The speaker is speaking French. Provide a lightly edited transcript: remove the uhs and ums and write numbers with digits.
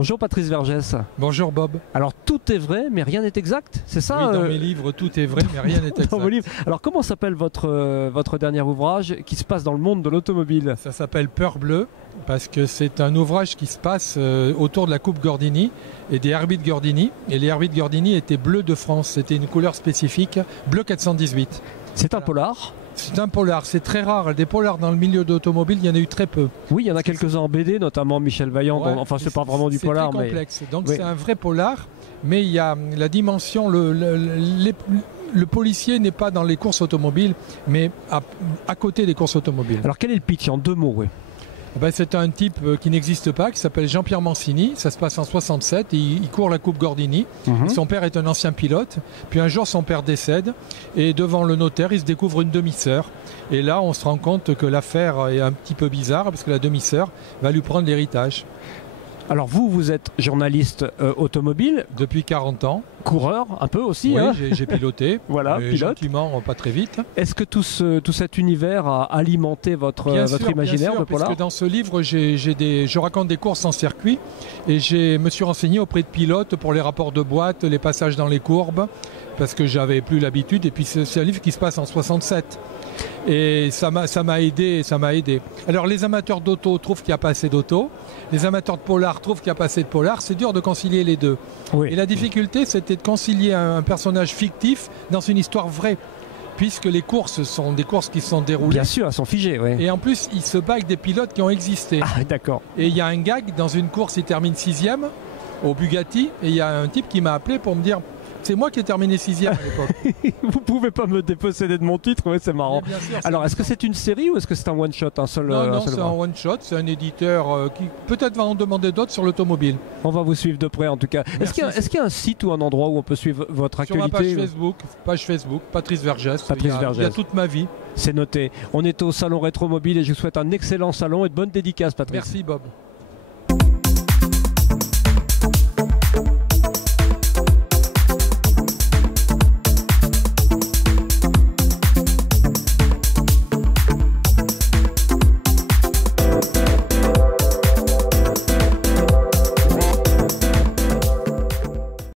Bonjour Patrice Vergès. Bonjour Bob. Alors tout est vrai mais rien n'est exact, c'est ça? Oui, dans mes livres tout est vrai mais rien n'est exact. Dans vos livres. Alors comment s'appelle votre dernier ouvrage qui se passe dans le monde de l'automobile? Ça s'appelle Peur bleue parce que c'est un ouvrage qui se passe autour de la Coupe Gordini et des Herbie Gordini. Et les Herbie Gordini étaient bleus de France, c'était une couleur spécifique, bleu 418. C'est un polar? C'est un polar, c'est très rare. Des polars dans le milieu de l'automobile, il y en a eu très peu. Oui, il y en a quelques-uns en BD, notamment Michel Vaillant. Ouais, enfin, c'est pas vraiment du polar, c'est très complexe. Donc oui. c'est un vrai polar, mais il y a la dimension, le policier n'est pas dans les courses automobiles, mais à côté des courses automobiles. Alors quel est le pitch en 2 mots? Oui. Ben, c'est un type qui n'existe pas, qui s'appelle Jean-Pierre Mancini. Ça se passe en 67. Il court la Coupe Gordini. Son père est un ancien pilote. Puis un jour, son père décède. Et devant le notaire, il se découvre une demi-sœur. Et là, on se rend compte que l'affaire est un petit peu bizarre parce que la demi-sœur va lui prendre l'héritage. Alors vous êtes journaliste automobile. Depuis 40 ans. Coureur un peu aussi. Oui, hein, j'ai piloté. Voilà, pilote. Gentiment, pas très vite. Est-ce que tout cet univers a alimenté votre imaginaire de polar? Parce que dans ce livre, je raconte des courses en circuit et je me suis renseigné auprès de pilotes pour les rapports de boîte, les passages dans les courbes, parce que j'avais plus l'habitude. Et puis c'est un livre qui se passe en 67. Et ça m'a aidé. Alors les amateurs d'auto trouvent qu'il n'y a pas assez d'auto. Les amateurs de polar trouvent qu'il n'y a pas assez de polar. C'est dur de concilier les deux. Oui. Et la difficulté, c'était de concilier un personnage fictif dans une histoire vraie. Puisque les courses sont des courses qui sont déroulées. Bien sûr, elles sont figées. Oui. Et en plus, il se bat avec des pilotes qui ont existé. Ah, d'accord. Et il y a un gag, dans une course, il termine 6e au Bugatti. Et il y a un type qui m'a appelé pour me dire... C'est moi qui ai terminé 6e à l'époque. Vous pouvez pas me déposséder de mon titre, ouais, c'est marrant. Bien sûr, alors, est-ce que c'est une série ou est-ce que c'est un one-shot, un seul Non, c'est un one-shot. C'est un éditeur qui peut-être va en demander d'autres sur l'automobile. On va vous suivre de près en tout cas. Est-ce qu'il y a un site ou un endroit où on peut suivre votre actualité? Sur ma page Facebook, Patrice Vergès. Il y a toute ma vie. C'est noté. On est au salon Rétromobile et je vous souhaite un excellent salon et de bonnes dédicaces, Patrice. Merci Bob.